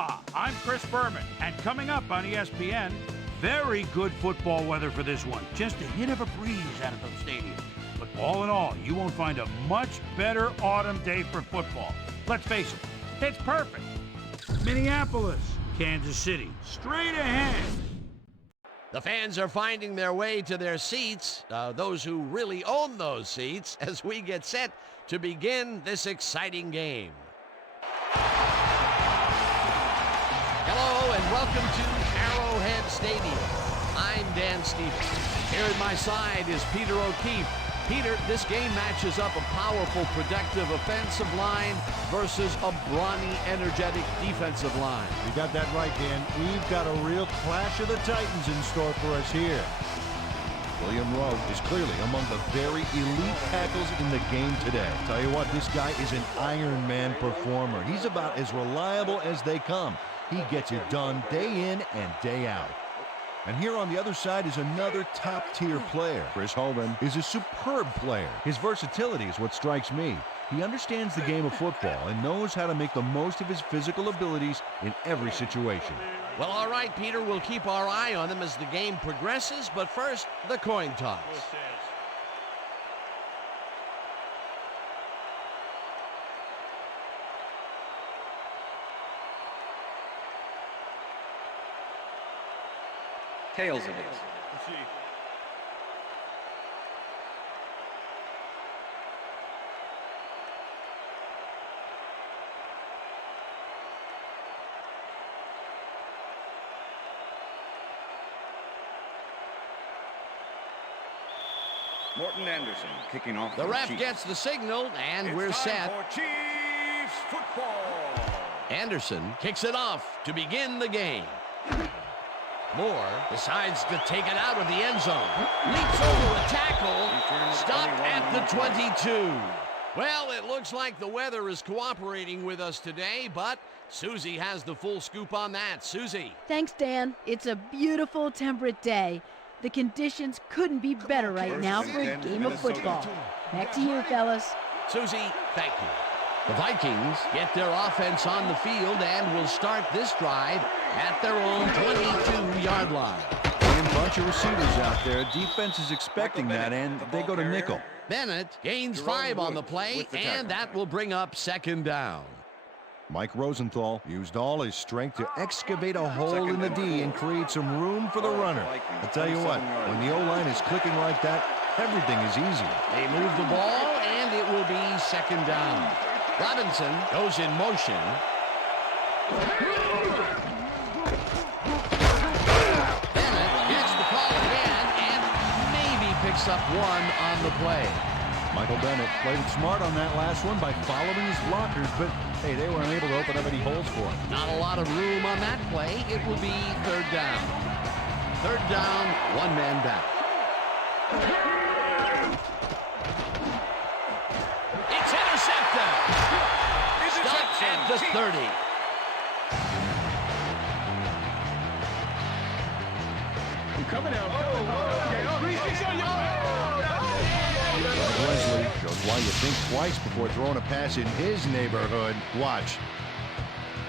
Aloha, I'm Chris Berman, and coming up on ESPN, very good football weather for this one. Just a hit of a breeze out of the stadium. But all in all, you won't find a much better autumn day for football. Let's face it, it's perfect. Minneapolis, Kansas City, straight ahead. The fans are finding their way to their seats, those who really own those seats, as we get set to begin this exciting game. Hello and welcome to Arrowhead Stadium. I'm Dan Stevens. Here at my side is Peter O'Keefe. Peter, this game matches up a powerful, productive offensive line versus a brawny, energetic defensive line. You got that right, Dan. We've got a real clash of the Titans in store for us here. William Rowe is clearly among the very elite tackles in the game today. Tell you what, this guy is an Iron Man performer. He's about as reliable as they come. He gets it done day in and day out. And here on the other side is another top-tier player. Chris Hovan is a superb player. His versatility is what strikes me. He understands the game of football and knows how to make the most of his physical abilities in every situation. Well, all right, Peter, we'll keep our eye on them as the game progresses, but first, the coin toss. Tails it is. Morton Anderson kicking off. The ref gets the signal, and we're set. For Chiefs football. Anderson kicks it off to begin the game. Moore decides to take it out of the end zone. Leaps over a tackle. Stopped at the 22. Well, it looks like the weather is cooperating with us today, but Susie has the full scoop on that. Susie. Thanks, Dan. It's a beautiful, temperate day. The conditions couldn't be better right now for a game of football. Back to you, fellas. Susie, thank you. The Vikings get their offense on the field and will start this drive at their own 22-yard line. And a bunch of receivers out there. Defense is expecting that, and they go to nickel. Bennett gains 5 on the play, and that will bring up second down. Mike Rosenthal used all his strength to excavate a hole in the D and create some room for the runner. I tell you what, when the O-line is clicking like that, everything is easy. They move the ball, and it will be second down. Robinson goes in motion. Bennett gets the call again and maybe picks up 1 on the play. Michael Bennett played it smart on that last one by following his blockers, but hey, they weren't able to open up any holes for him. Not a lot of room on that play. It will be third down. Third down, 1 man back. It's intercepted. Stopped at the 30. Coming out. Wesley shows why you think twice before throwing a pass in his neighborhood. Watch.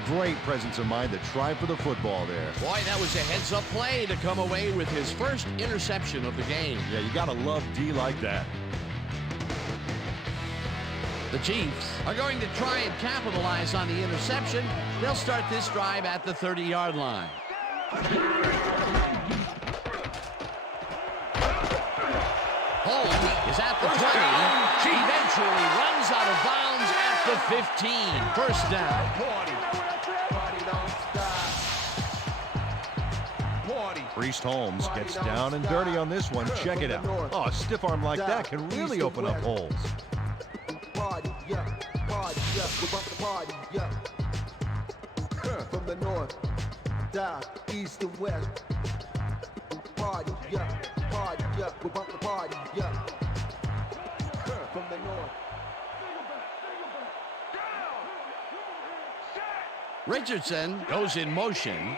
Great presence of mind to try for the football there. Boy, that was a heads-up play to come away with his first interception of the game. Yeah, you gotta love D like that. The Chiefs are going to try and capitalize on the interception. They'll start this drive at the 30-yard line. Holmes is at the 20. She eventually runs out of bounds at the 15. First down. Priest Holmes gets down and dirty on this one. Check it out. Oh, a stiff arm like that can really open up holes. Party, yeah, we're about to party, yeah. From the north, down, east and west. Party, yeah, we're about to party, yeah. From the north. Richardson goes in motion.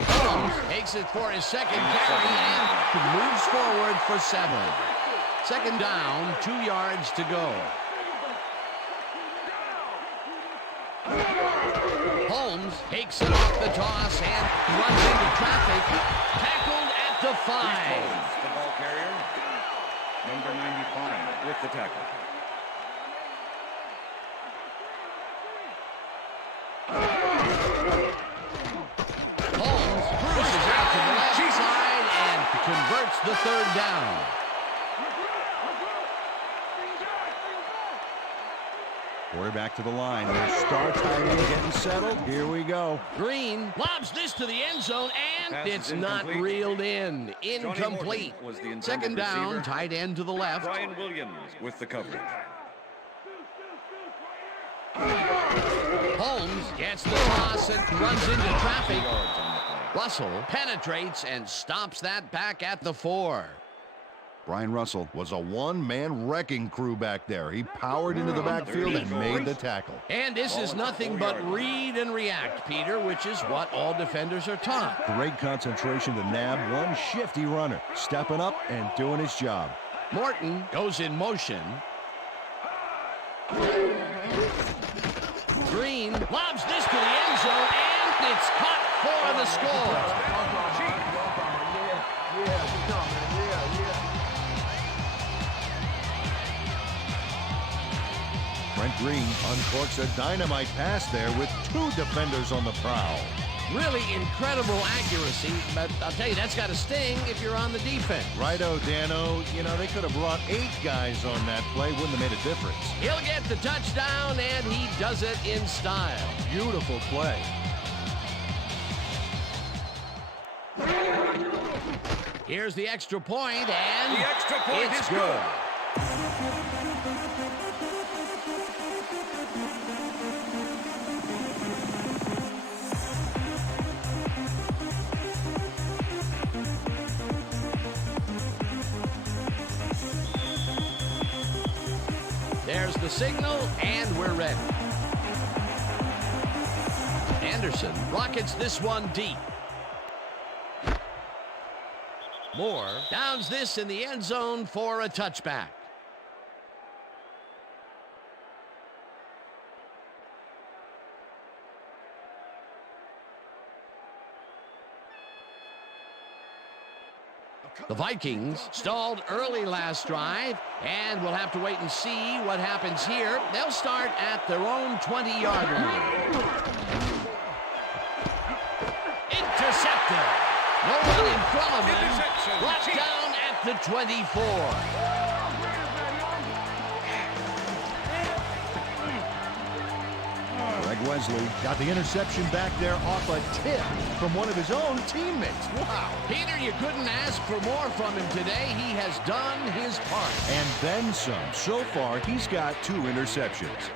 Holmes takes it for his second carry and moves forward for 7. Second down, 2 yards to go. Holmes takes it off the toss and runs into traffic. Tackled at the 5. The ball carrier, number 95, with the tackle. Holmes cruises out to the left side and converts the 3rd down. Quarterback to the line. Their star tight end getting settled. Here we go. Green lobs this to the end zone, and Pass it's is not incomplete. reeled in. Incomplete. Morton was the intended 2nd down, receiver. tight end to the left. Brian Williams with the coverage. Holmes gets the toss and runs into traffic. Yards on the play. Russell penetrates and stops that back at the 4. Brian Russell was a one-man wrecking crew back there. He powered into the backfield and made the tackle. And this is nothing but read and react, Peter, which is what all defenders are taught. Great concentration to nab one shifty runner, stepping up and doing his job. Morton goes in motion. Green lobs this to the end zone, and it's caught for the score. Brent Green uncorks a dynamite pass there with 2 defenders on the prowl. Really incredible accuracy, but I'll tell you, that's got to sting if you're on the defense. Righto, Dano. You know, they could have brought 8 guys on that play. Wouldn't have made a difference. He'll get the touchdown, and he does it in style. Beautiful play. Here's the extra point, and The extra point it's is good. There's the signal, and we're ready. Anderson rockets this one deep. Moore downs this in the end zone for a touchback. The Vikings stalled early last drive, and we'll have to wait and see what happens here. They'll start at their own 20-yard line. Intercepted. No one in front of him. Interception. Brought down at the 24. Greg Wesley got the interception back there off a tip from one of his own teammates. Wow. Peter, you couldn't ask for more from him today. He has done his part. And then some. So far, he's got 2 interceptions.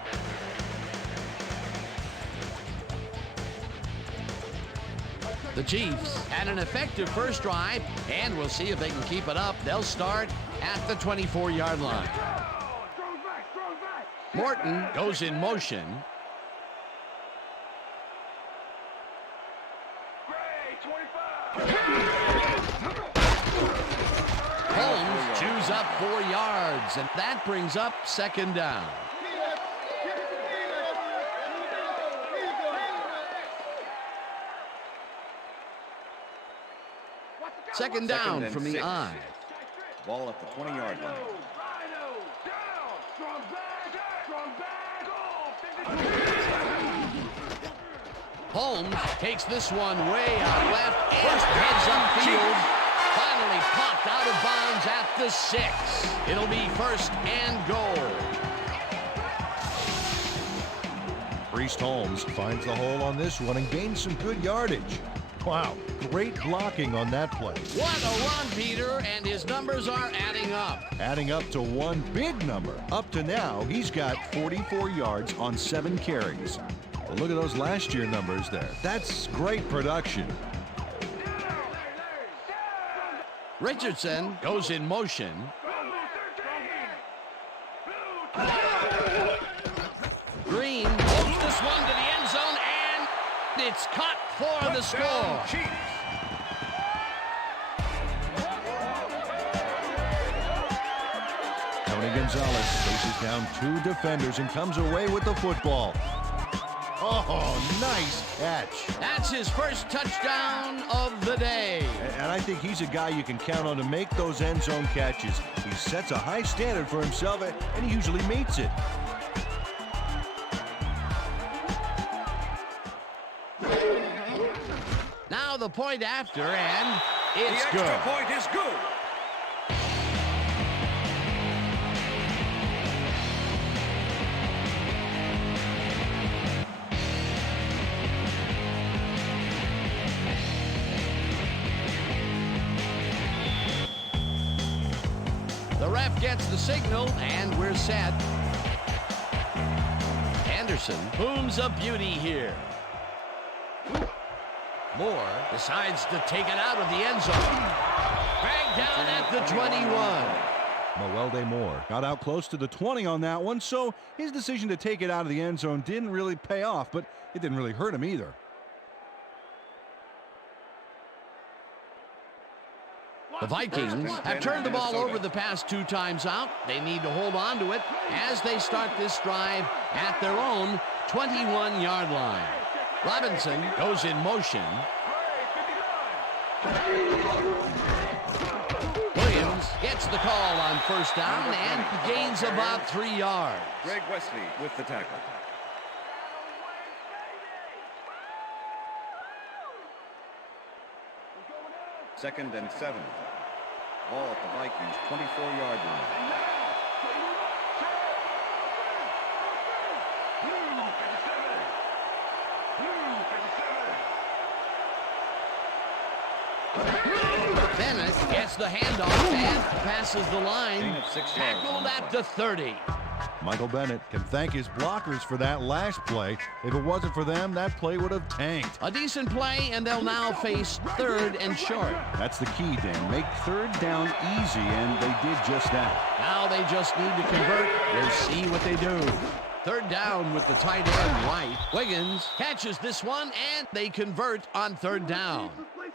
The Chiefs had an effective first drive, and we'll see if they can keep it up. They'll start at the 24-yard line. Morton goes in motion. Holmes chews up 4 yards, and that brings up 2nd down. Second down from the 6. eye. Ball at the 20-yard line. Holmes takes this one way out left and heads upfield. Finally popped out of bounds at the 6. It'll be 1st and goal. Priest Holmes finds the hole on this one and gains some good yardage. Wow, great blocking on that play. What a run, Peter, and his numbers are adding up. Adding up to one big number. Up to now, he's got 44 yards on 7 carries. Well, look at those last year numbers there. That's great production. Richardson goes in motion. Green holds this one to the end zone, and it's caught for the score. Tony Gonzalez faces down 2 defenders and comes away with the football. Oh, nice catch. That's his first touchdown of the day. And I think he's a guy you can count on to make those end zone catches. He sets a high standard for himself, and he usually meets it. Now the point after, and it's The good. extra point is good. The ref gets the signal, and we're set. Anderson booms a beauty here. Moore decides to take it out of the end zone. Dragged down at the 21. Moelde Moore got out close to the 20 on that one, so his decision to take it out of the end zone didn't really pay off, but it didn't really hurt him either. The Vikings have turned the ball over the past 2 times out. They need to hold on to it as they start this drive at their own 21-yard line. Robinson goes in motion. Williams gets the call on first down and gains about 3 yards. Greg Wesley with the tackle. Second and 7. Ball at the Vikings 24-yard line. Bennett gets the handoff and passes the line. Gain of 6 yards. Tackled at the 30. Michael Bennett can thank his blockers for that last play. If it wasn't for them, that play would have tanked. A decent play, and they'll now face 3rd and short. That's the key, Dan. Make third down easy, and they did just that. Now they just need to convert. We'll see what they do. 3rd down with the tight end White. Wiggins catches this one, and they convert on 3rd down.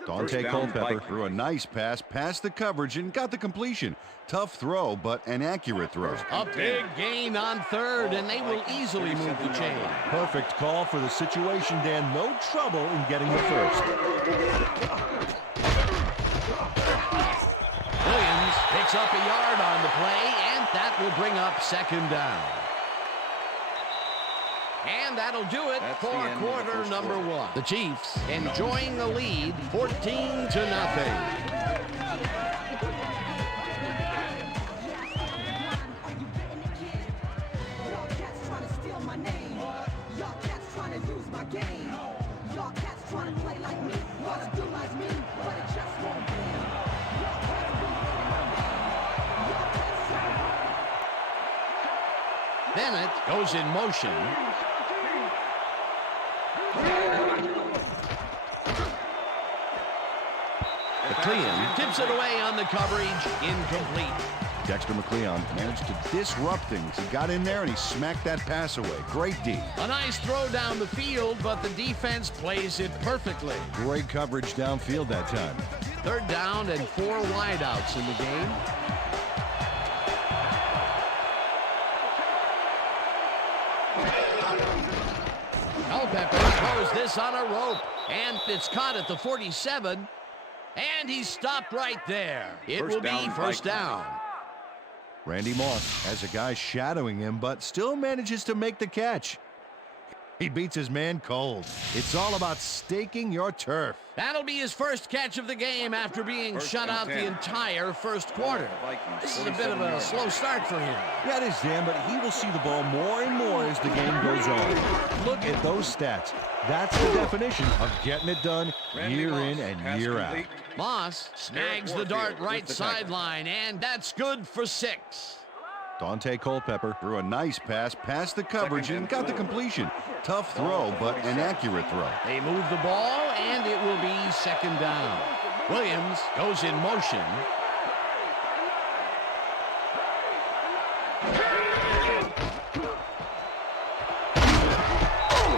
Dante First down, Culpepper Vikings. threw a nice pass past the coverage and got the completion. Tough throw, but an accurate throw. A big gain on 3rd, and they will easily move the chain. Perfect call for the situation, Dan. No trouble in getting the first. Williams picks up a yard on the play, and that will bring up 2nd down. And that'll do it That's for the end of the quarter first number quarter. 1. The Chiefs enjoying the lead 14-0. Bennett goes in motion. McLean tips it away on the coverage, incomplete. Dexter McLeon managed to disrupt things. He got in there and he smacked that pass away. Great D. A nice throw down the field, but the defense plays it perfectly. Great coverage downfield that time. 3rd down and 4 wideouts in the game. Culpepper throws this on a rope, and it's caught at the 47, and he's stopped right there. It First will be down, first Vikings. down. Randy Moss has a guy shadowing him, but still manages to make the catch. He beats his man cold. It's all about staking your turf. That'll be his first catch of the game after being First shut and out 10. the entire first quarter. Vikings, This is a bit of a 47 slow start for him. That is Dan, but he will see the ball more and more as the game goes on. Look at those stats. That's the definition of getting it done Randy year Moss, in and pass year out. complete. Moss snags the Warfield dart with right the tackle. sideline, and that's good for 6. Dante Culpepper threw a nice pass past the coverage Second and and got the 4. completion. Tough throw, but an accurate throw. They move the ball, and it will be 2nd down. Williams goes in motion.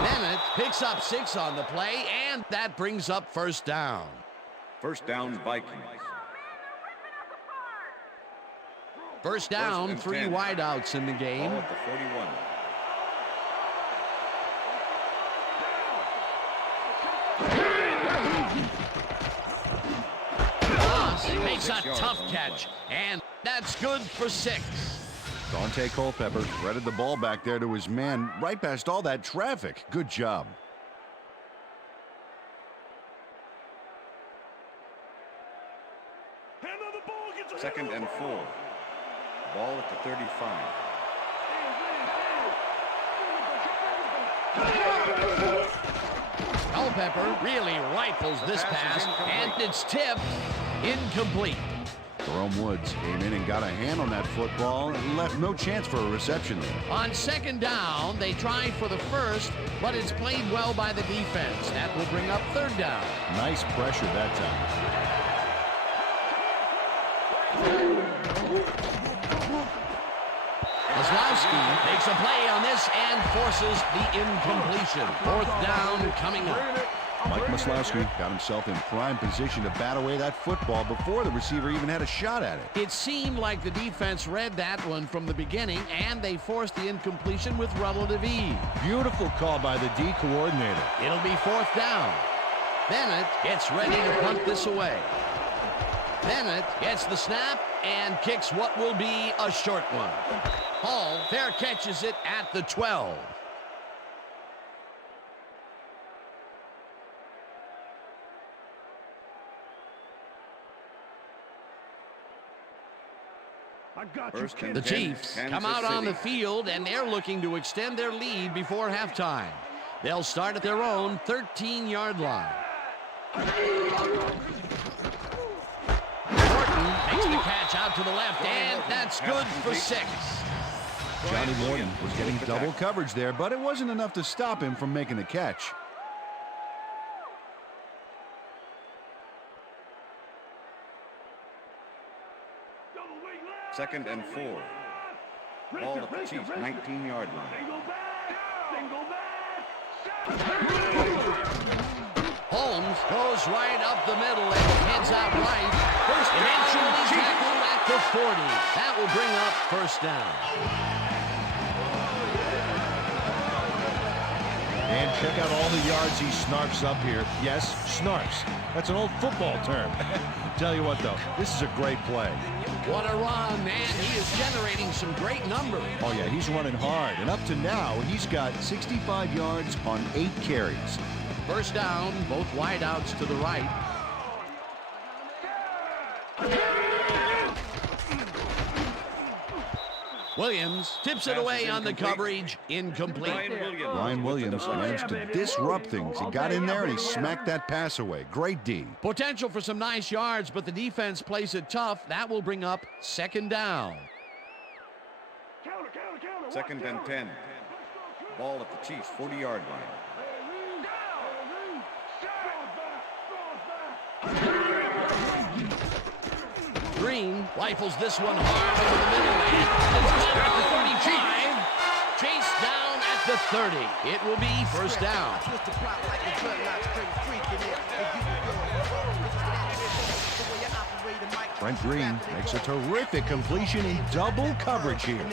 Bennett picks up 6 on the play, and that brings up first down. First down, Vikings. First down, and 3 10. wideouts in the game. Ball at the 41. makes a tough catch, and that's good for 6. Dante Culpepper threaded the ball back there to his man right past all that traffic. Good job. Second and 4. Ball at the 35. Culpepper really rifles this pass, and it's tipped incomplete. Jerome Woods came in and got a hand on that football and left no chance for a reception there. On 2nd down, they tried for the first, but it's played well by the defense. That will bring up 3rd down. Nice pressure that time. Maslowski makes a play on this and forces the incompletion. 4th down coming up. Mike Maslowski got himself in prime position to bat away that football before the receiver even had a shot at it. It seemed like the defense read that one from the beginning, and they forced the incompletion with relative ease. Beautiful call by the D coordinator. It'll be 4th down. Bennett gets ready to punt this away. Bennett gets the snap and kicks what will be a short one. Hall fair catches it at the 12. The Chiefs come out on the field, and they're looking to extend their lead before halftime. They'll start at their own 13-yard line. Morton makes the catch out to the left, and that's good for 6. Johnny Morton was getting double coverage there, but it wasn't enough to stop him from making the catch. Second and 4. Ball at the Chiefs 19-yard line. Holmes goes right up the middle and heads out right. Eventually tackled at the 40. That will bring up 1st down. And check out all the yards he snarks up here. Yes, snarks. That's an old football term. Tell you what, though, this is a great play. What a run, man. He is generating some great numbers. Oh, yeah, he's running hard. And up to now, he's got 65 yards on 8 carries. 1st down, both wideouts to the right. Williams tips it away on the coverage. Incomplete. Ryan Williams managed to disrupt things. He got in there and he smacked that pass away. Great D. Potential for some nice yards, but the defense plays it tough. That will bring up 2nd down. Second and 10. Ball at the Chiefs 40-yard line. Green rifles this one hard over the middle, and at the 35, chased down at the 30. It will be 1st down. Brent Green makes a terrific completion in double coverage here.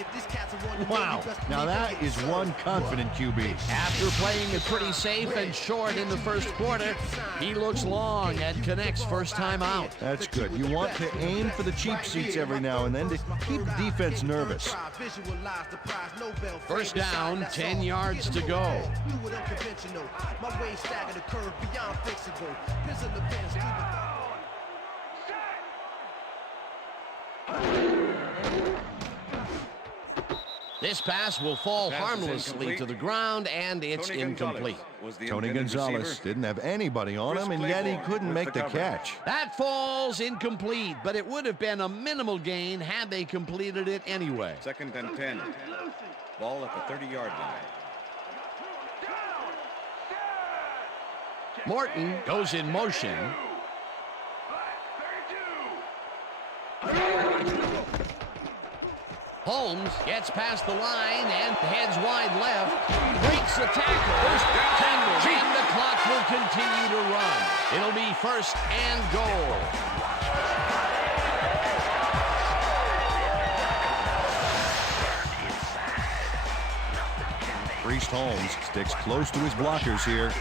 Wow, now that is one confident QB. After playing it pretty safe and short in the 1st quarter, he looks long and connects 1st time out. That's good. You want to aim for the cheap seats every now and then to keep the defense nervous. 1st down, 10 yards to go. This pass will fall harmlessly to the ground, and it's incomplete. Tony Gonzalez didn't have anybody on him, and yet he couldn't make the catch. That falls incomplete, but it would have been a minimal gain had they completed it anyway. Second and 10. Ball at the 30-yard line. Morton goes in motion. Holmes gets past the line and heads wide left. Breaks the tackle. Tangled, and the clock will continue to run. It'll be 1st and goal. Priest Holmes sticks close to his blockers here.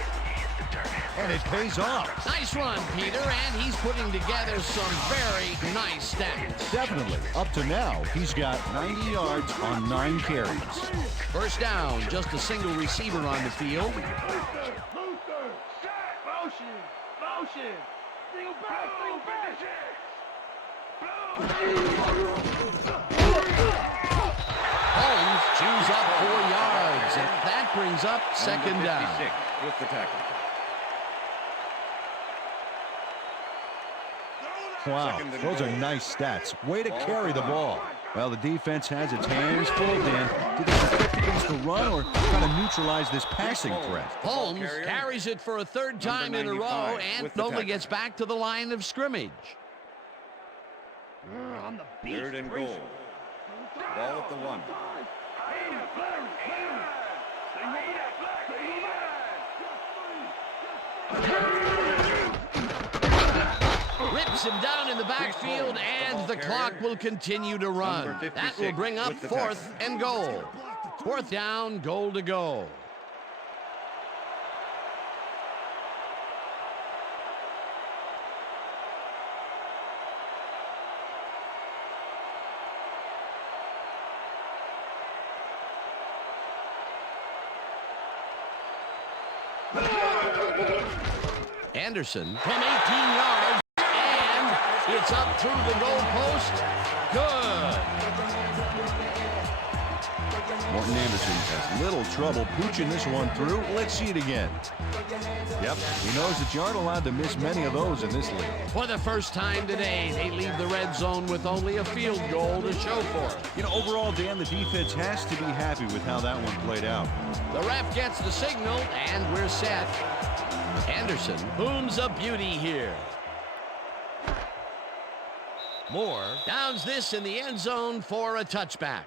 And it pays off. Nice run, Peter, and he's putting together some very nice stats. Definitely. Up to now, he's got 90 yards on 9 carries. First down, just a single receiver on the field. Motion. Single back. Holmes chews up 4 yards, and that brings up second down. With the tackle. Wow, those are nice stats. Way to carry the ball. Well, the defense has its hands full, Dan. Do they protect against the run or try to neutralize this passing threat? Holmes carries it for a third time in a row and only gets back to the line of scrimmage. Third and goal. Ball at the 1. Rips him down in the backfield, and the clock will continue to run. That will bring up 4th and goal. 4th down, goal to go. Anderson from 18 yards, and it's up through the goalpost. Good. Morton Anderson has little trouble pooching this one through. Let's see it again. Yep, he knows that you aren't allowed to miss many of those in this league. For the first time today, they leave the red zone with only a field goal to show for it. You know, overall, Dan, the defense has to be happy with how that one played out. The ref gets the signal, and we're set. Anderson booms a beauty here. Moore downs this in the end zone for a touchback.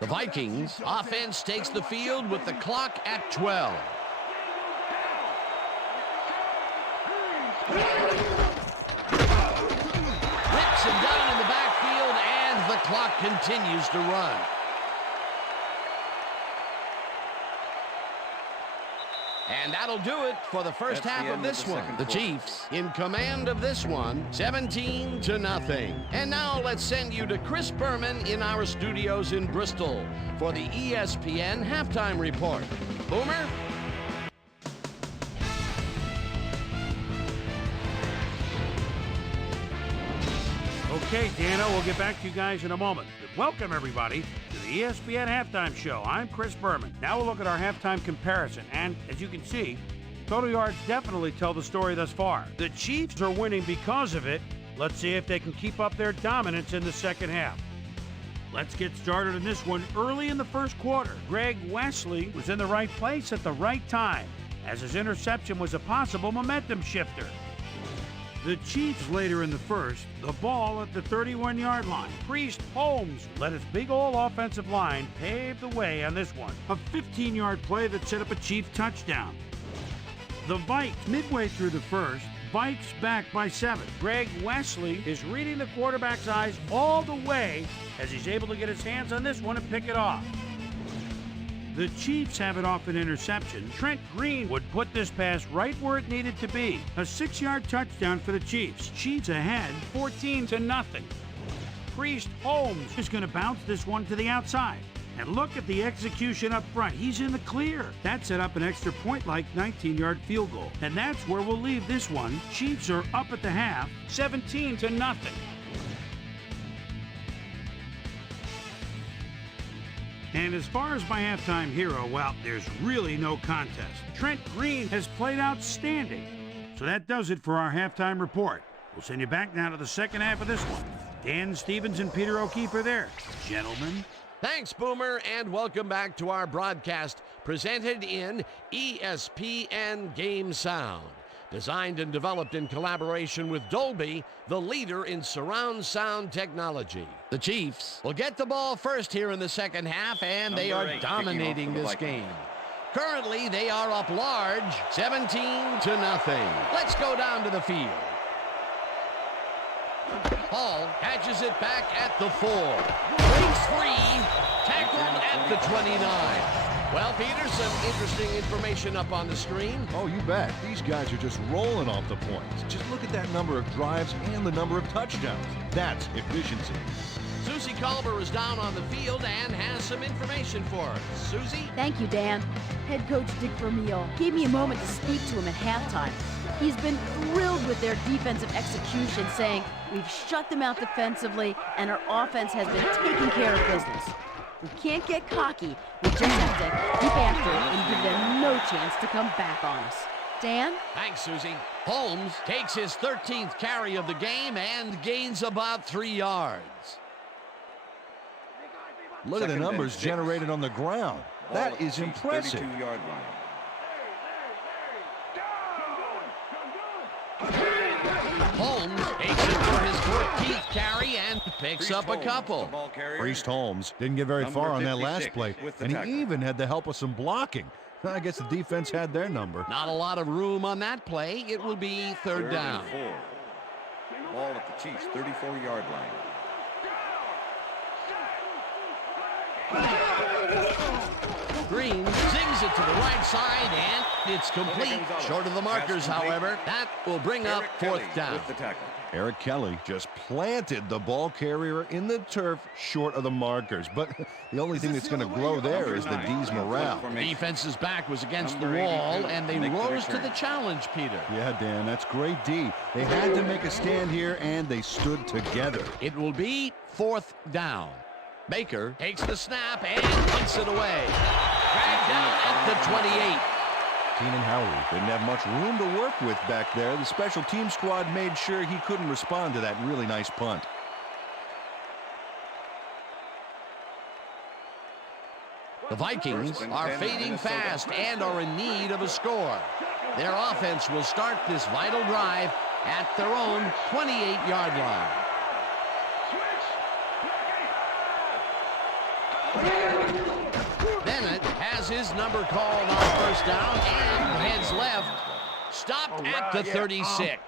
The Vikings offense takes the field with the clock at 12. Rips him down in the backfield, and the clock continues to run. And that'll do it for the first half of this one. The Chiefs in command of this one, 17-0. And now let's send you to Chris Berman in our studios in Bristol for the ESPN halftime report. Boomer? Okay, Dana, we'll get back to you guys in a moment. Welcome, everybody, to the ESPN Halftime Show. I'm Chris Berman. Now we'll look at our halftime comparison, and as you can see, total yards definitely tell the story thus far. The Chiefs are winning because of it. Let's see if they can keep up their dominance in the second half. Let's get started in this one early in the first quarter. Greg Wesley was in the right place at the right time, as his interception was a possible momentum shifter. The Chiefs later in the first, the ball at the 31-yard line. Priest Holmes let his big old offensive line pave the way on this one. A 15-yard play that set up a Chief touchdown. The Vikes, midway through the first, Vikes back by 7. Greg Wesley is reading the quarterback's eyes all the way as he's able to get his hands on this one and pick it off. The Chiefs have it off an interception. Trent Green would put this pass right where it needed to be. A 6-yard touchdown for the Chiefs. Chiefs ahead 14-0. Priest Holmes is going to bounce this one to the outside. And look at the execution up front. He's in the clear. That set up an extra point-like 19-yard field goal. And that's where we'll leave this one. Chiefs are up at the half, 17-0. And as far as my halftime hero, well, there's really no contest. Trent Green has played outstanding. So that does it for our halftime report. We'll send you back now to the second half of this one. Dan Stevens and Peter O'Keefe are there. Gentlemen. Thanks, Boomer, and welcome back to our broadcast presented in ESPN Game Sound. Designed and developed in collaboration with Dolby, the leader in surround sound technology. The Chiefs will get the ball first here in the second half, and they are dominating this game. Currently, they are up large, 17-0. Let's go down to the field. Hall catches it back at the 4. Breaks free. Tackled at the 29. Well, Peter, some interesting information up on the screen. Oh, you bet. These guys are just rolling off the points. Just look at that number of drives and the number of touchdowns. That's efficiency. Susie Culver is down on the field and has some information for us. Susie? Thank you, Dan. Head coach Dick Vermeil gave me a moment to speak to him at halftime. He's been thrilled with their defensive execution, saying, "We've shut them out defensively, and our offense has been taking care of business. We can't get cocky. We just have to keep after it and give them no chance to come back on us." Dan? Thanks, Susie. Holmes takes his 13th carry of the game and gains about 3 yards. Look at the numbers generated on the ground. That is impressive. 32-yard line. Holmes takes it for his 14th carry and picks up a couple. Priest Holmes didn't get very far on that last play, and he even had the help of some blocking. I guess the defense had their number. Not a lot of room on that play. It will be third down. And 4. Ball at the Chiefs' 34-yard line. Green zings it to the right side, and it's complete. Short of the markers, however. That will bring up fourth down. Eric Kelly just planted the ball carrier in the turf short of the markers. But the only thing that's going to grow there is the D's morale. Defense's back was against the wall, and they rose to the challenge, Peter. Yeah, Dan, that's great D. They had to make a stand here, and they stood together. It will be fourth down. Baker takes the snap and puts it away. Dragged down at the 28. Keenan Howie didn't have much room to work with back there. The special team squad made sure he couldn't respond to that really nice punt. The Vikings are fading fast and are in need of a score. Their offense will start this vital drive at their own 28-yard line. Bennett has his number called on first down and heads left. Stopped at the 36.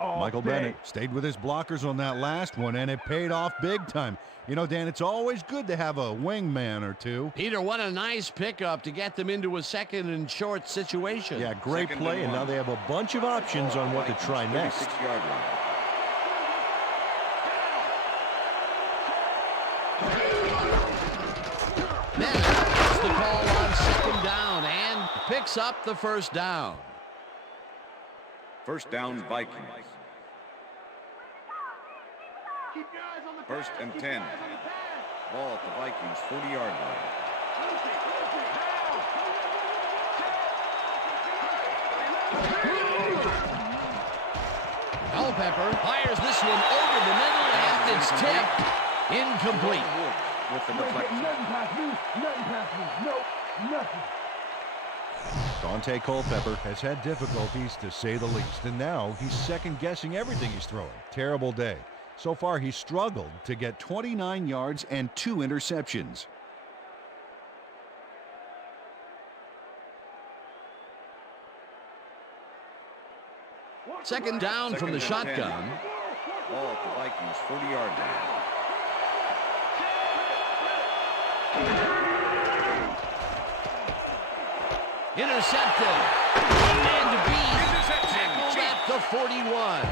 Michael Bennett stayed with his blockers on that last one, and it paid off big time. You know, Dan, it's always good to have a wingman or two. Peter, what a nice pickup to get them into a second and short situation. Yeah, great play, and now they have a bunch of options on what to try next. Bennett gets the call on second down and picks up the first down. First down, Vikings. First and 10. Ball at the Vikings' 40-yard line. Culpepper fires this one over the middle, and it's tipped. Incomplete. With the deflection. Dante Culpepper has had difficulties, to say the least, and now he's second-guessing everything he's throwing. Terrible day. So far, he's struggled to get 29 yards and 2 interceptions. Second down from the shotgun. Ball at the Vikings' 40-yard line. Intercepted. One man to beat. Tackled at the 41.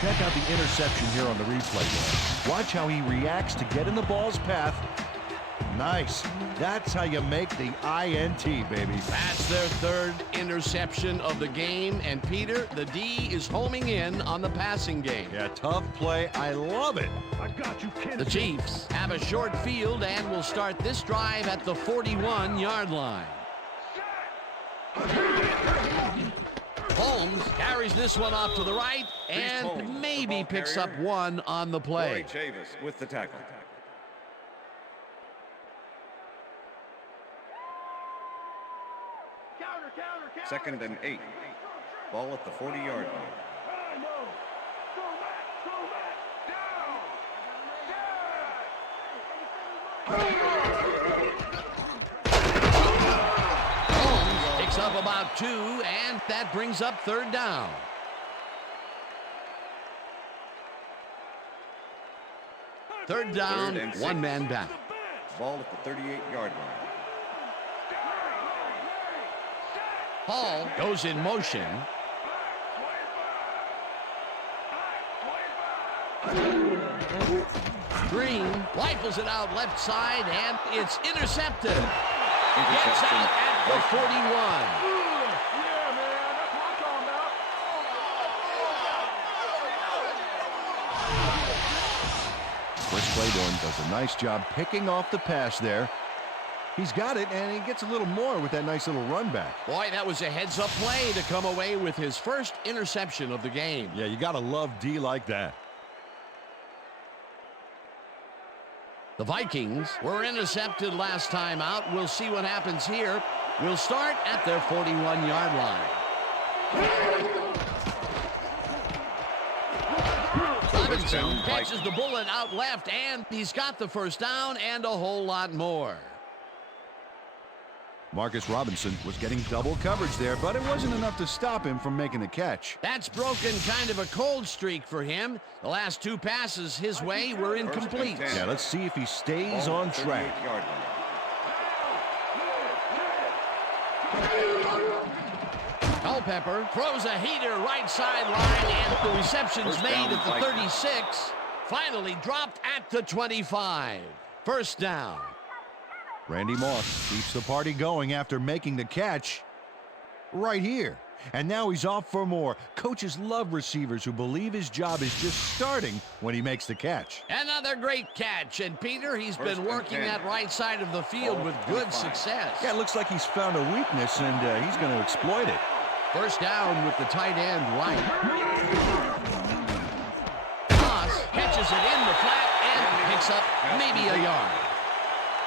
Check out the interception here on the replay. Watch how he reacts to get in the ball's path. Nice. That's how you make the INT, baby. That's their third interception of the game. And Peter, the D is homing in on the passing game. Yeah, tough play. I love it. I got you, kid. The Chiefs have a short field and will start this drive at the 41-yard line. Holmes carries this one off to the right and maybe picks up one on the play. Chavis with the tackle. Second and 8. Ball at the 40-yard line. Holmes picks up about 2, and that brings up 3rd down. Third down, 1 man back. Ball at the 38-yard line. Hall goes in motion. Green rifles it out left side, and it's intercepted. Gets out at the 41. Yeah, man, that's what I'm talking about. Chris Claiborne does a nice job picking off the pass there. He's got it, and he gets a little more with that nice little run back. Boy, that was a heads-up play to come away with his first interception of the game. Yeah, you got to love D like that. The Vikings were intercepted last time out. We'll see what happens here. We'll start at their 41-yard line. Robinson catches the bullet out left, and he's got the first down and a whole lot more. Marcus Robinson was getting double coverage there, but it wasn't enough to stop him from making the catch. That's broken kind of a cold streak for him. The last 2 passes his way were incomplete. Yeah, let's see if he stays on track. Culpepper throws a heater right sideline, and the reception's made at the 36. Finally dropped at the 25. First down. Randy Moss keeps the party going after making the catch right here. And now he's off for more. Coaches love receivers who believe his job is just starting when he makes the catch. Another great catch, and Peter, he's been working that right side of the field with good success. Yeah, it looks like he's found a weakness, and he's going to exploit it. First down with the tight end right. Moss catches it in the flat and picks up maybe a yard.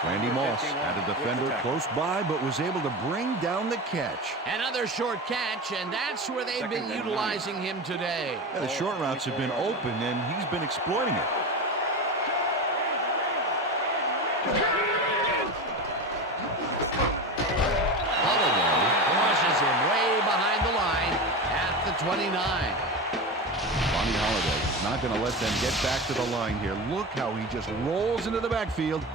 Randy Moss had a defender close by, but was able to bring down the catch. Another short catch, and that's where they've been utilizing him today. Yeah, the short routes have been open, and he's been exploiting it. Holiday rushes him way behind the line at the 29. Bonnie Holiday is not going to let them get back to the line here. Look how he just rolls into the backfield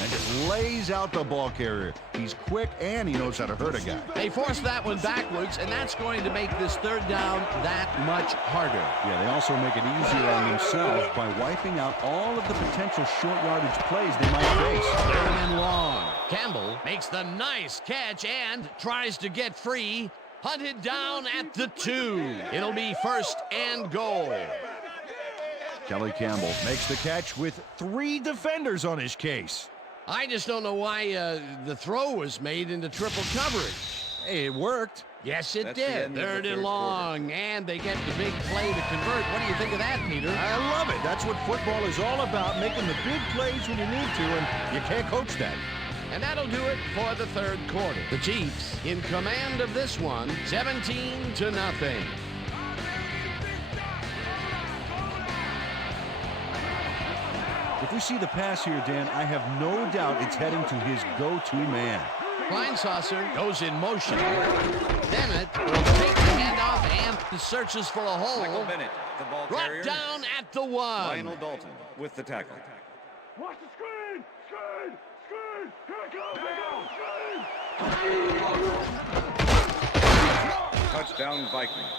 and just lays out the ball carrier. He's quick, and he knows how to hurt a guy. They forced that one backwards, and that's going to make this third down that much harder. Yeah, they also make it easier on themselves by wiping out all of the potential short yardage plays they might face. Third and long. Campbell makes the nice catch and tries to get free. Hunted down at the 2. It'll be first and goal. Kelly Campbell makes the catch with 3 defenders on his case. I just don't know why the throw was made into triple coverage. Hey, it worked. Yes, it did. Third and long, and they get the big play to convert. What do you think of that, Peter? I love it. That's what football is all about, making the big plays when you need to, and you can't coach that. And that'll do it for the third quarter. The Chiefs in command of this one, 17-0. If we see the pass here, Dan, I have no doubt it's heading to his go-to man. Kleinsasser goes in motion. Bennett will take the handoff and searches for a hole. Michael Bennett, the ball carrier. Brought down at the 1. Lionel Dalton with the tackle. Watch the screen! Screen! Screen! Here it goes! Screen! Touchdown Vikings.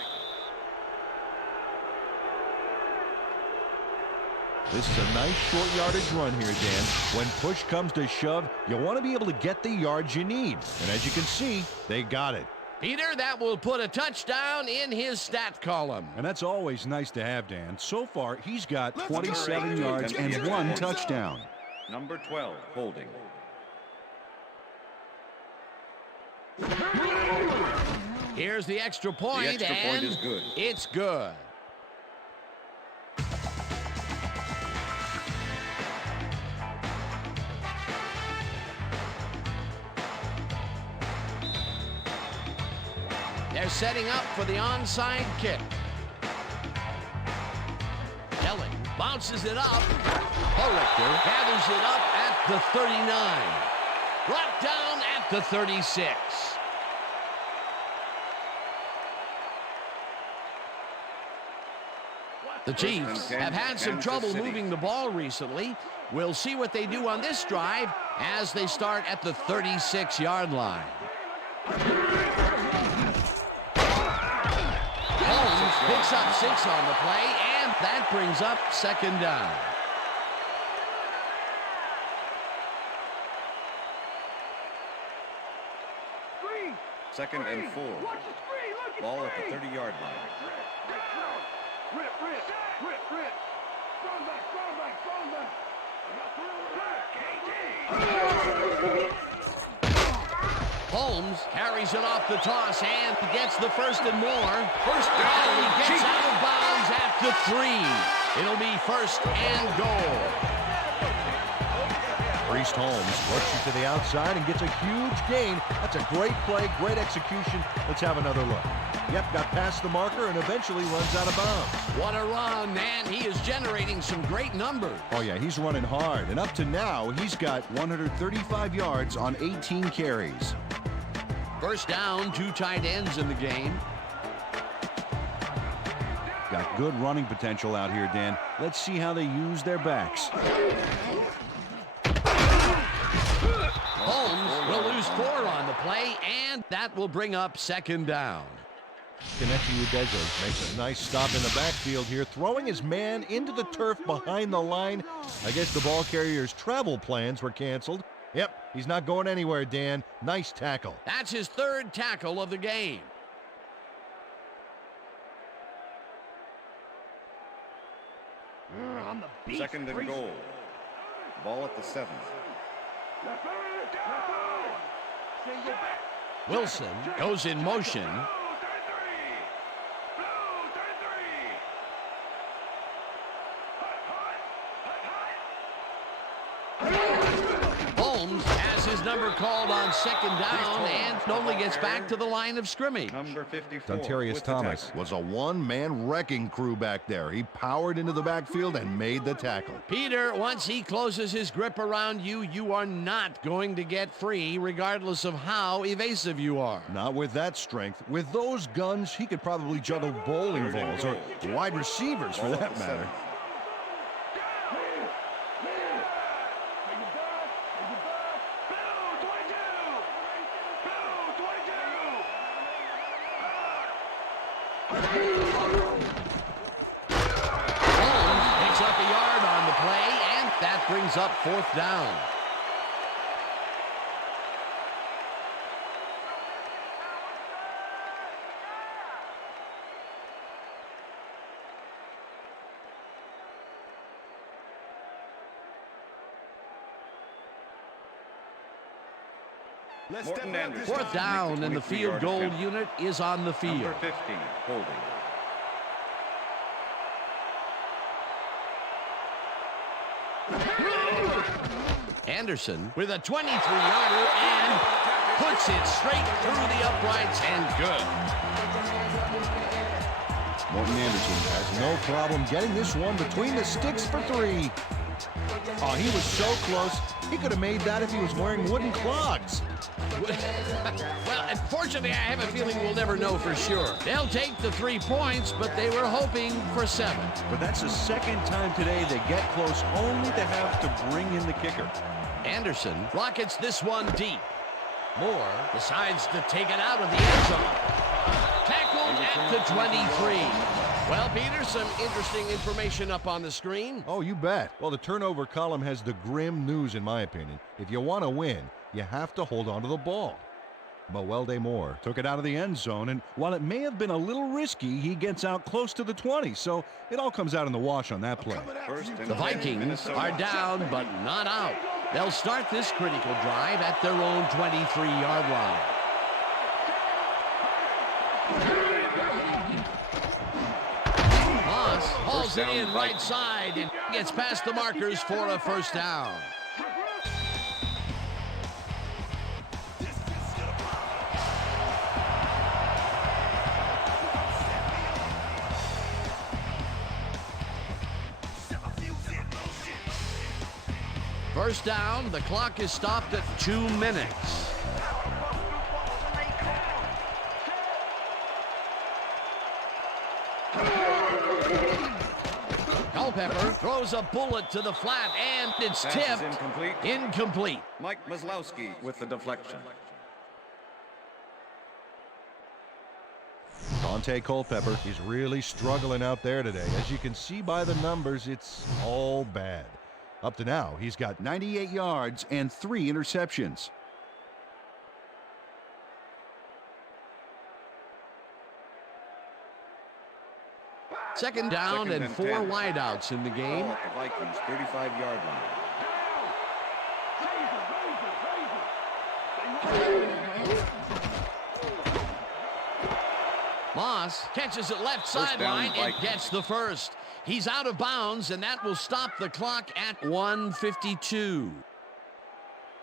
This is a nice short yardage run here, Dan. When push comes to shove, you want to be able to get the yards you need. And as you can see, they got it. Peter, that will put a touchdown in his stat column. And that's always nice to have, Dan. So far, he's got 27 yards and 1 touchdown. Number 12, holding. Here's the extra point, The extra point and is good. It's good. They're setting up for the onside kick. Kelly bounces it up. Hollichter gathers it up at the 39. Brought down at the 36. The Chiefs have had some trouble moving the ball recently. We'll see what they do on this drive as they start at the 36-yard line. Holmes picks up 6 on the play, and that brings up second down. Second and 4. Ball at the 30-yard line. Holmes carries it off the toss and gets the first and more. First down, he gets out of bounds at the 3. It'll be first and goal. Priest Holmes works it to the outside and gets a huge gain. That's a great play, great execution. Let's have another look. Yep, got past the marker and eventually runs out of bounds. What a run, man. He is generating some great numbers. Oh, yeah, he's running hard. And up to now, he's got 135 yards on 18 carries. First down, 2 tight ends in the game. Got good running potential out here, Dan. Let's see how they use their backs. Holmes will lose 4 on the play, and that will bring up second down. Kelechi Udeze makes a nice stop in the backfield here, throwing his man into the turf behind the line. I guess the ball carrier's travel plans were canceled. Yep, he's not going anywhere, Dan. Nice tackle. That's his 3rd tackle of the game. Second and goal. Ball at the 7. Wilson goes in motion. Holmes has his number called on second down and only gets back to the line of scrimmage. Number 54. Dontarius Thomas was a one-man wrecking crew back there. He powered into the backfield and made the tackle. Peter, once he closes his grip around you, you are not going to get free, regardless of how evasive you are. Not with that strength. With those guns, he could probably juggle bowling balls or wide receivers for that matter. Brings up 4th down. Morton Anderson. 4th down, and the field goal unit is on the field. Number 15, holding. Anderson with a 23-yarder and puts it straight through the uprights and good. Morton Anderson has no problem getting this one between the sticks for 3. Oh, he was so close. He could have made that if he was wearing wooden clogs. Well, unfortunately, I have a feeling we'll never know for sure. They'll take the 3 points, but they were hoping for 7. But that's the second time today they get close, only to have to bring in the kicker. Anderson rockets this one deep. Moore decides to take it out of the end zone. Tackled at the 23. Well, Peter, some interesting information up on the screen. Oh, you bet. Well, the turnover column has the grim news, in my opinion. If you want to win, you have to hold on to the ball. Mewelde Moore took it out of the end zone, and while it may have been a little risky, he gets out close to the 20, so it all comes out in the wash on that play. The Vikings are down, but not out. They'll start this critical drive at their own 23-yard line. Moss hauls it in right side and gets past the markers for a first down. First down, the clock is stopped at 2 minutes. Culpepper throws a bullet to the flat, and it's Pass tipped. is incomplete. Incomplete. Mike Maslowski with the deflection. Dante Culpepper is really struggling out there today. As you can see by the numbers, it's all bad. Up to now, he's got 98 yards and 3 interceptions. Second down and 4 10. wideouts in the game. Ball at the Vikings 35-yard line. Moss catches it left sideline and gets the first. He's out of bounds, and that will stop the clock at 1:52.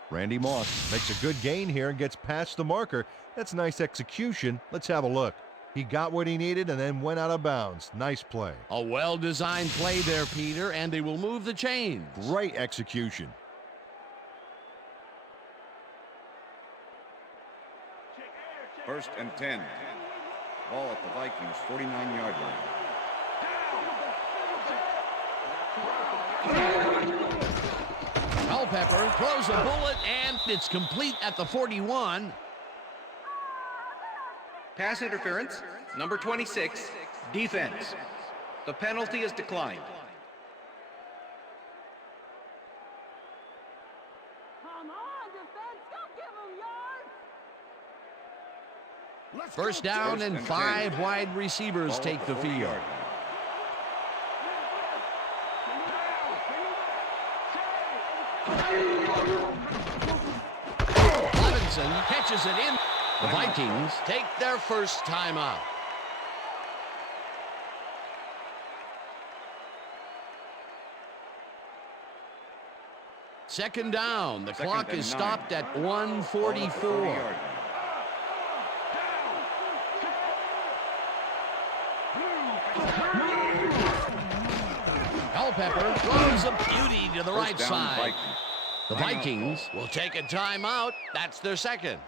Randy Moss makes a good gain here and gets past the marker. That's nice execution. Let's have a look. He got what he needed and then went out of bounds. Nice play. A well-designed play there, Peter, and they will move the chains. Great execution. First and 10. Ball at the Vikings 49-yard line. Culpepper throws a bullet, and it's complete at the 41. Pass interference, number 26, defense. The penalty is declined. Come on, defense, don't give him yards. First down and 5 wide receivers Ball take at the 40 field. yard line. Levinson catches it in. The Vikings take their first timeout. Second down. The clock is stopped at 1:44. Culpepper throws a beauty to the right side. The Vikings will take a timeout. That's their second.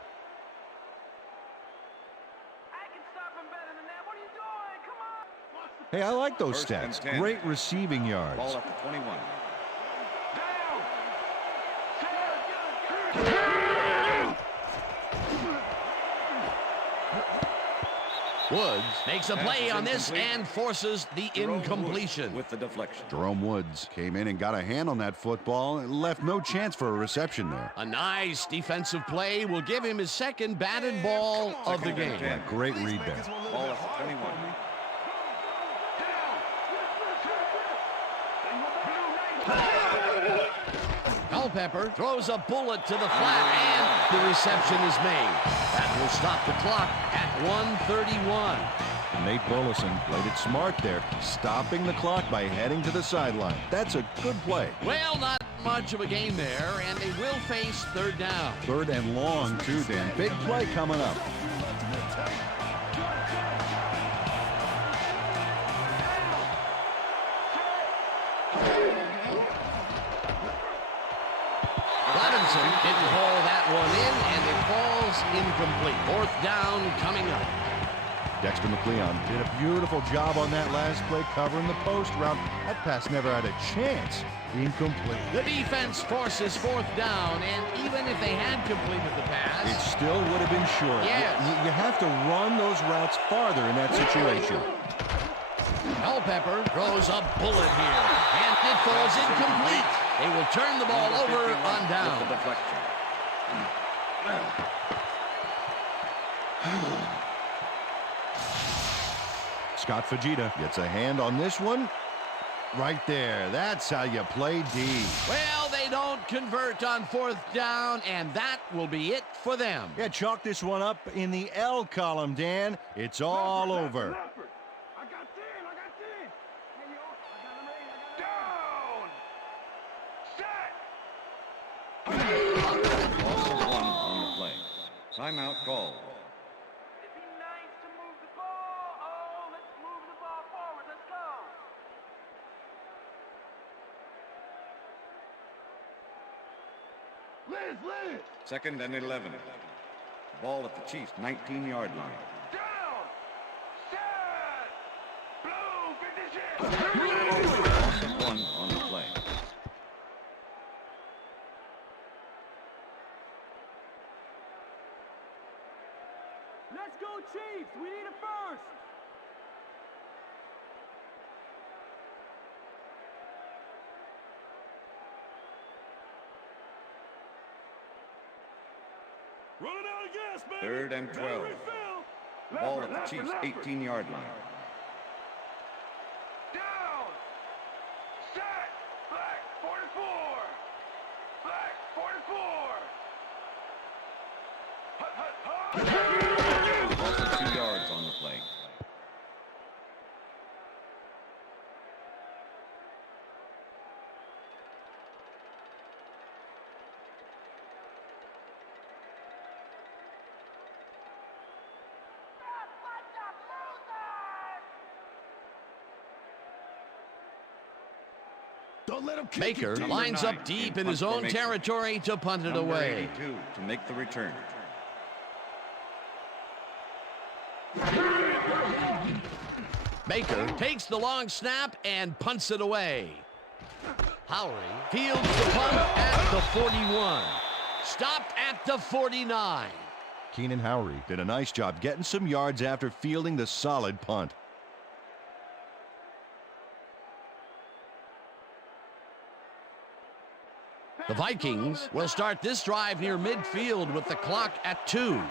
Hey, I like those First and stats. 10. Great receiving yards. Ball at the 21. Woods makes a play on this incomplete. and forces the Jerome incompletion. Woods with the deflection. Jerome Woods came in and got a hand on that football and left no chance for a reception there. A nice defensive play will give him his second batted ball of the game. Yeah, great read there. Ball at the 21. Culpepper throws a bullet to the flat, and the reception is made. That will stop the clock at 1:31. Nate Burleson played it smart there, stopping the clock by heading to the sideline. That's a good play. Well, not much of a gain there, and they will face third down. Third and long, too, Dan. Big play coming up. Levinson didn't haul that one in, and it falls incomplete. Fourth down coming up. Dexter McLeon did a beautiful job on that last play, covering the post route. That pass never had a chance. Incomplete. The defense forces fourth down, and even if they had completed the pass, It still would have been short. Yes. You have to run those routes farther in that situation. Culpepper throws a bullet here, and it falls incomplete. They will turn the ball over on With down. the deflection. Scott Fajita gets a hand on this one. Right there. That's how you play D. Well, they don't convert on fourth down, and that will be it for them. Yeah, chalk this one up in the L column, Dan. It's all over. Leopard. I got 10. I got 10. Hey, yo, I got him ready. Down. Set. Loss of 1 on the play. Timeout called. It'd be nice to move the ball. Oh, let's move the ball forward. Let's go. Liz. Second and 11. Ball at the Chiefs' 19-yard line. Down. Set. Blue. Finish it. Loss of Let's go, Chiefs! We need it first! Running out of gas, baby. Third and 12. Ball at the Chiefs' 18-yard line. Down! Set! Black 44! Black 44! Hut, hut, hut! Also 2 yards on the play. Don't let him kick Baker it deep. lines up deep in his own formation. territory to punt it Number away. 82 to make the return. Baker takes the long snap and punts it away. Howery fields the punt at the 41. Stopped at the 49. Keenan Howery did a nice job getting some yards after fielding the solid punt. The Vikings will start this drive near midfield with the clock at 2.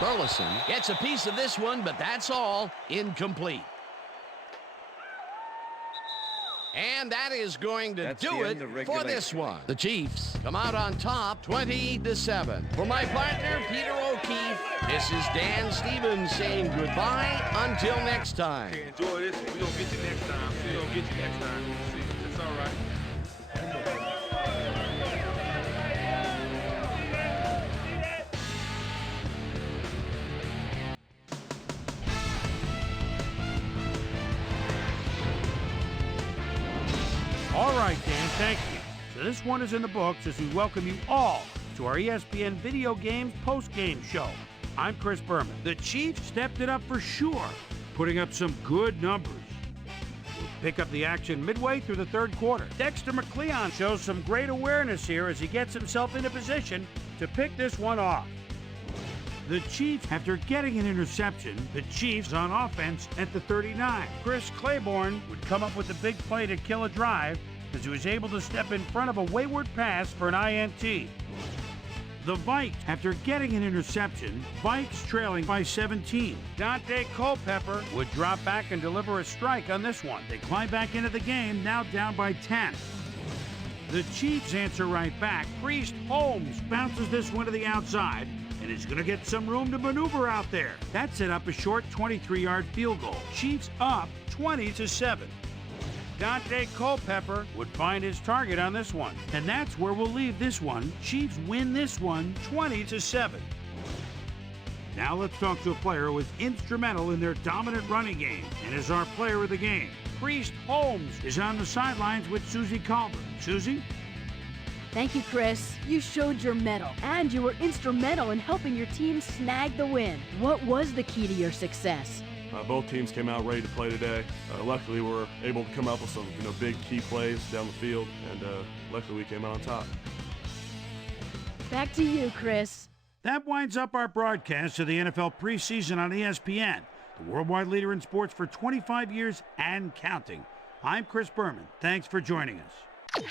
Burleson gets a piece of this one, but that's all. Incomplete. And that is going to That's do the it end of for regulation. this one. The Chiefs come out on top 20-7. For my partner, Peter O'Keefe, this is Dan Stevens saying goodbye until next time. Okay, enjoy this. We're going to get you next time. We're going to get you next time. See, it's all right. All right, Dan, thank you. So this one is in the books as we welcome you all to our ESPN Video Games post-game show. I'm Chris Berman. The Chiefs stepped it up for sure, putting up some good numbers. We'll pick up the action midway through the third quarter. Dexter McCleon shows some great awareness here as he gets himself in a position to pick this one off. The Chiefs, after getting an interception, the Chiefs on offense at the 39. Chris Claiborne would come up with a big play to kill a drive as he was able to step in front of a wayward pass for an INT. The Vikes, after getting an interception, Vikes trailing by 17. Dante Culpepper would drop back and deliver a strike on this one. They climb back into the game, now down by 10. The Chiefs answer right back. Priest Holmes bounces this one to the outside and is going to get some room to maneuver out there. That set up a short 23-yard field goal. Chiefs up 20-7. Dante Culpepper would find his target on this one. And that's where we'll leave this one. Chiefs win this one 20-7. Now let's talk to a player who was instrumental in their dominant running game and is our player of the game. Priest Holmes is on the sidelines with Susie Calder. Susie? Thank you, Chris. You showed your mettle, and you were instrumental in helping your team snag the win. What was the key to your success? Both teams came out ready to play today. Luckily, we were able to come up with some big key plays down the field, and luckily we came out on top. Back to you, Chris. That winds up our broadcast of the NFL preseason on ESPN, the worldwide leader in sports for 25 years and counting. I'm Chris Berman. Thanks for joining us.